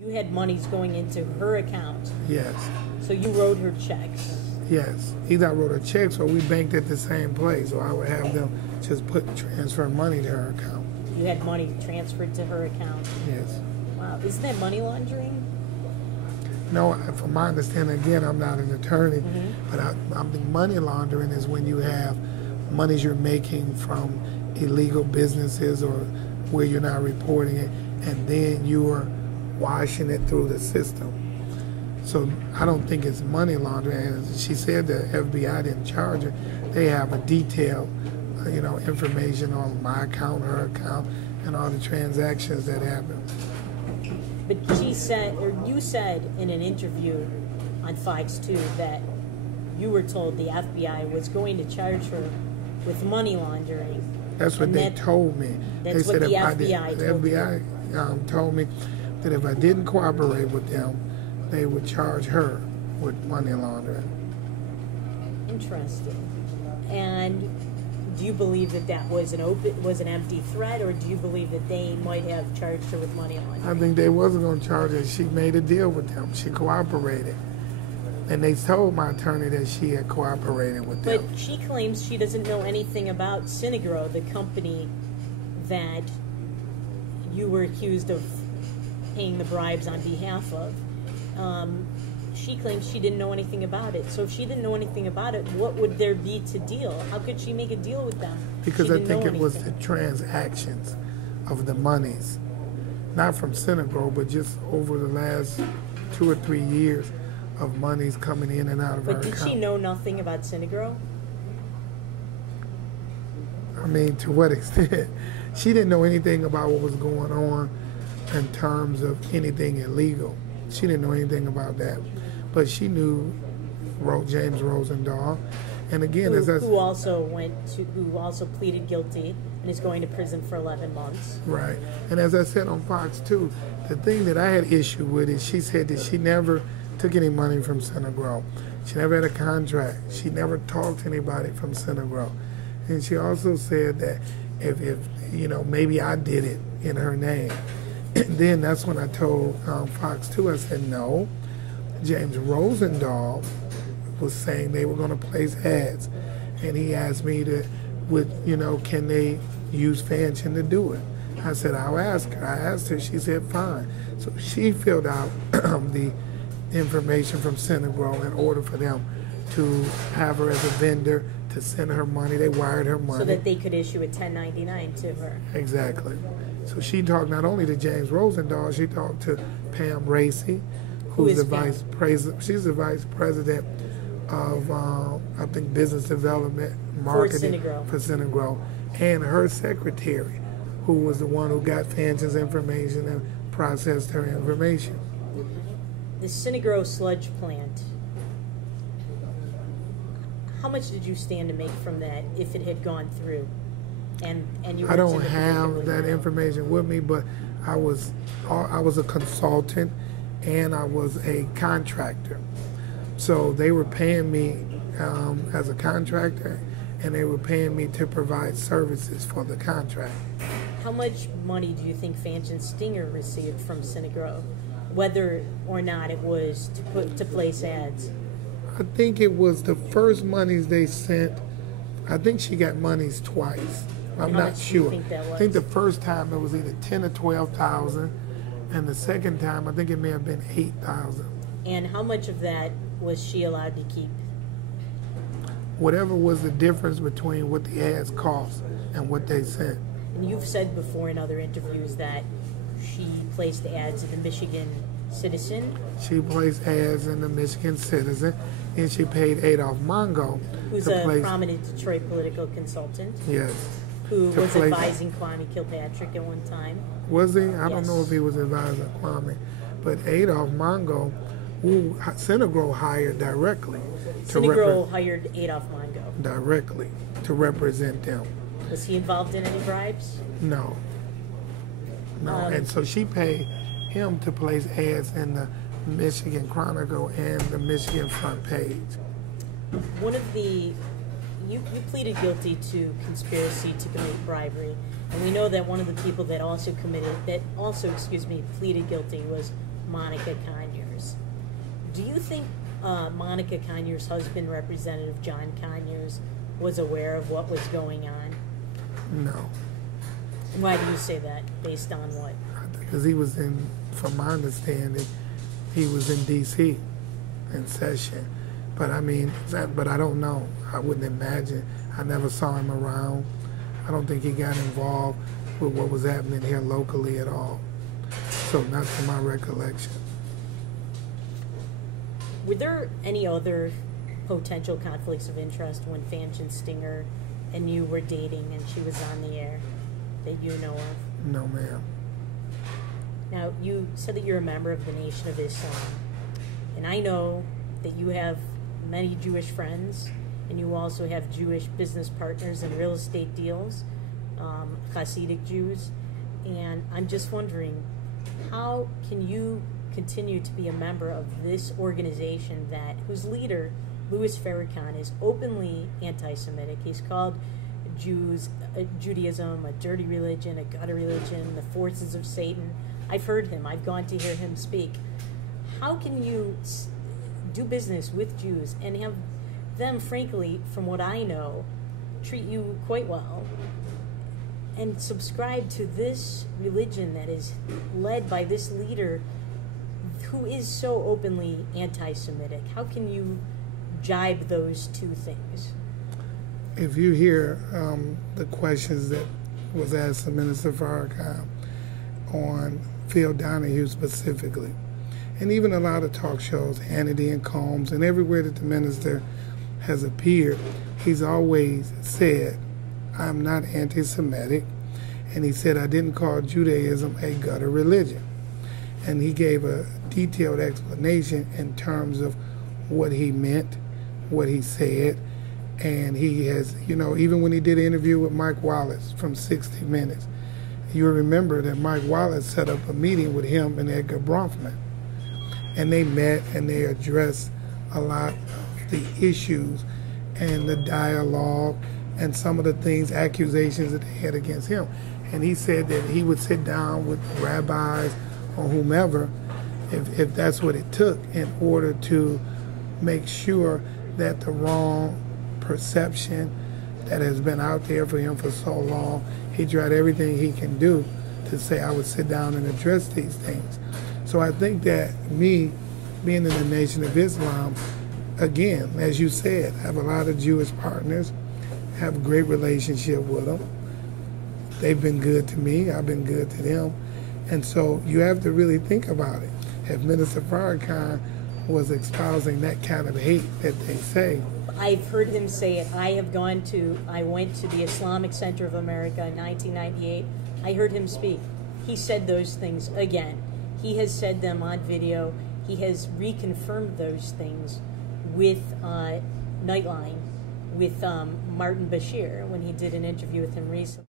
You had monies going into her account. Yes. So you wrote her checks. Yes. Either I wrote her checks or we banked at the same place, or I would have them just transfer money to her account. You had money transferred to her account. Yes. Wow. Isn't that money laundering? No, from my understanding, again, I'm not an attorney, but I think money laundering is when you have monies you're making from illegal businesses or where you're not reporting it, and then you are washing it through the system. So I don't think it's money laundering. And she said the FBI didn't charge her. They have a detailed, information on my account, her account, and all the transactions that happen. But she said, or you said in an interview on Fox 2 that you were told the FBI was going to charge her with money laundering. That's what they told me. That's what the FBI told you. The FBI told me that if I didn't cooperate with them, they would charge her with money laundering. Interesting. And do you believe that that was an empty threat, or do you believe that they might have charged her with money laundering? I think they wasn't going to charge her. She made a deal with them. She cooperated. And they told my attorney that she had cooperated with them. But she claims she doesn't know anything about Synagro, the company that you were accused of paying the bribes on behalf of. She claims she didn't know anything about it. So if she didn't know anything about it, what would there be to deal? How could she make a deal with them? Because I think it was the transactions of the monies, not from Synagro, but just over the last 2 or 3 years of monies coming in and out of her account. But did she know nothing about Synagro? I mean, to what extent? She didn't know anything about what was going on in terms of anything illegal. She didn't know anything about that. But she knew James Rosendahl. And again, who also pleaded guilty and is going to prison for 11 months. Right. And as I said on Fox 2, the thing that I had issue with is she said that she never took any money from Synagro. She never had a contract. She never talked to anybody from Synagro. And she also said that if maybe I did it in her name. And then that's when I told Fox 2, I said, no, James Rosendahl was saying they were going to place ads. And he asked me can they use Fanchon to do it? I said, I'll ask her. I asked her. She said, fine. So she filled out the information from Synagro in order for them to have her as a vendor, to send her money. They wired her money. So that they could issue a 1099 to her. Exactly. So she talked not only to James Rosendahl, she talked to Pam Racy, who's the vice president. She's the vice president of, I think, business development, marketing for Synagro, and her secretary, who was the one who got Fanchon's information and processed her information. The Synagro sludge plant, how much did you stand to make from that if it had gone through? And you I don't have that information with me, but I was a consultant and I was a contractor. So they were paying me as a contractor, and they were paying me to provide services for the contract. How much money do you think Fanchon Stinger received from Synagro, whether or not it was to place ads? I think it was the first monies they sent. I think she got monies twice. I'm not sure. I think the first time it was either 10 or 12,000, and the second time I think it may have been 8,000. And how much of that was she allowed to keep? Whatever was the difference between what the ads cost and what they sent. And you've said before in other interviews that she placed ads in the Michigan Citizen. She placed ads in the Michigan Citizen, and she paid Adolph Mongo, who's a prominent Detroit political consultant. Yes. Who was advising Kwame Kilpatrick at one time. Was he? I don't know if he was advising Kwame. But Adolph Mongo, who Synagro hired directly. Synagro hired Adolph Mongo. Directly to represent them. Was he involved in any bribes? No. And so she paid him to place ads in the Michigan Chronicle and the Michigan Front Page. You pleaded guilty to conspiracy to commit bribery, and we know that one of the people that also pleaded guilty was Monica Conyers. Do you think Monica Conyers' husband, Representative John Conyers, was aware of what was going on? No. Why do you say that? Based on what? Because he was in, from my understanding, he was in D.C. in session. But I mean, but I don't know. I wouldn't imagine. I never saw him around. I don't think he got involved with what was happening here locally at all. So not to my recollection. Were there any other potential conflicts of interest when Fanchon Stinger and you were dating and she was on the air that you know of? No, ma'am. Now, you said that you're a member of the Nation of Islam, and I know that you have many Jewish friends, and you also have Jewish business partners in real estate deals, Hasidic Jews, and I'm just wondering, how can you continue to be a member of this organization whose leader, Louis Farrakhan, is openly anti-Semitic? He's called Judaism a dirty religion, a gutter religion, the forces of Satan. I've heard him. I've gone to hear him speak. How can you do business with Jews and have them, frankly, from what I know, treat you quite well and subscribe to this religion that is led by this leader who is so openly anti-Semitic? How can you jibe those two things? If you hear the questions that was asked to Minister Farrakhan on Phil Donahue specifically, and even a lot of talk shows, Hannity and Combs, and everywhere that the minister has appeared, he's always said, I'm not anti-Semitic, and he said, I didn't call Judaism a gutter religion. And he gave a detailed explanation in terms of what he meant, what he said, and he has, you know, even when he did an interview with Mike Wallace from 60 Minutes, you remember that Mike Wallace set up a meeting with him and Edgar Bronfman. And they met and they addressed a lot of the issues and the dialogue and some of the things, accusations that they had against him. And he said that he would sit down with rabbis or whomever, if that's what it took, in order to make sure that the wrong perception that has been out there for him for so long, he tried everything he can do to say, I would sit down and address these things. So I think that me being in the Nation of Islam, again, as you said, I have a lot of Jewish partners, have a great relationship with them. They've been good to me, I've been good to them. And so you have to really think about it. If Minister Farrakhan was espousing that kind of hate that they say. I've heard him say it. I went to the Islamic Center of America in 1998. I heard him speak. He said those things again. He has said them on video. He has reconfirmed those things with Nightline, with Martin Bashir, when he did an interview with him recently.